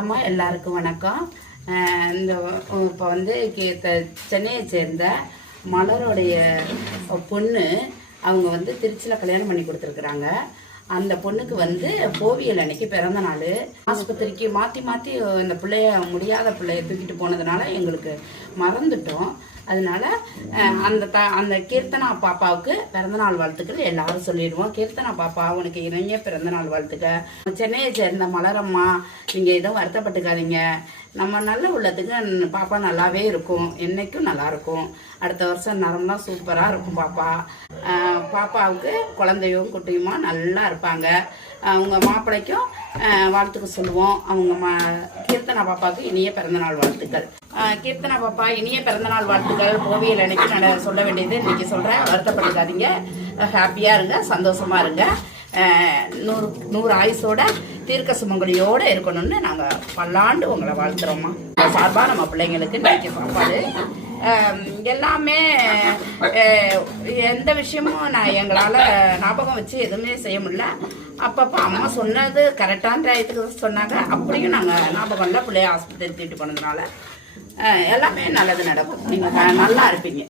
அம்மா எல்லாருக்கும் வணக்கம். இந்த இப்போ வந்து சென்னையை சேர்ந்த மலருடைய பொண்ணு அவங்க வந்து திருச்சியில் கல்யாணம் பண்ணி கொடுத்துருக்குறாங்க. அந்த பொண்ணுக்கு வந்து போவியல் அன்னைக்கு பிறந்த நாள். ஆஸ்பத்திரிக்கு மாற்றி மாற்றி இந்த முடியாத பிள்ளைய தூக்கிட்டு போனதுனால எங்களுக்கு மறந்துட்டோம். அதனால அந்த கீர்த்தனா பாப்பாவுக்கு பிறந்தநாள் வாழ்த்துக்கள் எல்லாரும் சொல்லிடுவோம். கீர்த்தனா பாப்பா உனக்கு இணைய பிறந்தநாள் வாழ்த்துக்க. சென்னையை சேர்ந்த மலரம்மா, நீங்கள் எதுவும் வருத்தப்பட்டுக்காதீங்க. நம்ம நல்ல உள்ளத்துக்கு பாப்பா நல்லாவே இருக்கும், என்னைக்கும் நல்லா இருக்கும். அடுத்த வருஷம் நரம்லாம் சூப்பராக இருக்கும். பாப்பாவுக்கு குழந்தையும் குட்டியுமா நல்லா இருப்பாங்க. அவங்க மாப்பிள்ளைக்கும் வாழ்த்துக்கு சொல்லுவோம். அவங்க கீர்த்தனா பாப்பாவுக்கு இனிய பிறந்தநாள் வாழ்த்துக்கள். கீர்த்தனா பாப்பா இனிய பிறந்தநாள் வாழ்த்துக்கள். கோவியல் அன்னைக்கு சொல்ல வேண்டியது இன்னைக்கு சொல்கிறேன். வருத்தப்பட்டுக்காதீங்க, ஹாப்பியாக இருங்க, சந்தோஷமா இருங்க. 100 ஆயுசோட தீர்க்க சுமங்கலியோட இருக்கணும்னு நாங்கள் பல்லாண்டு உங்களை வாழ்த்துறோம்மா. சார்பாக நம்ம பிள்ளைங்களுக்கு இன்னைக்கு சாப்பாடு எல்லாமே எந்த விஷயமும் எங்களால் ஞாபகம் வச்சு எதுவுமே செய்ய முடியல. அப்பப்போ அம்மா சொன்னது கரெக்டான டயத்துக்கு சொன்னாங்க. அப்படியும் நாங்கள் ஞாபகம் இல்லை. பிள்ளைய ஆஸ்பத்திரி தூக்கிட்டு போனதுனால எல்லாமே நல்லது நடக்கும். நீங்கள் நல்லா இருப்பீங்க.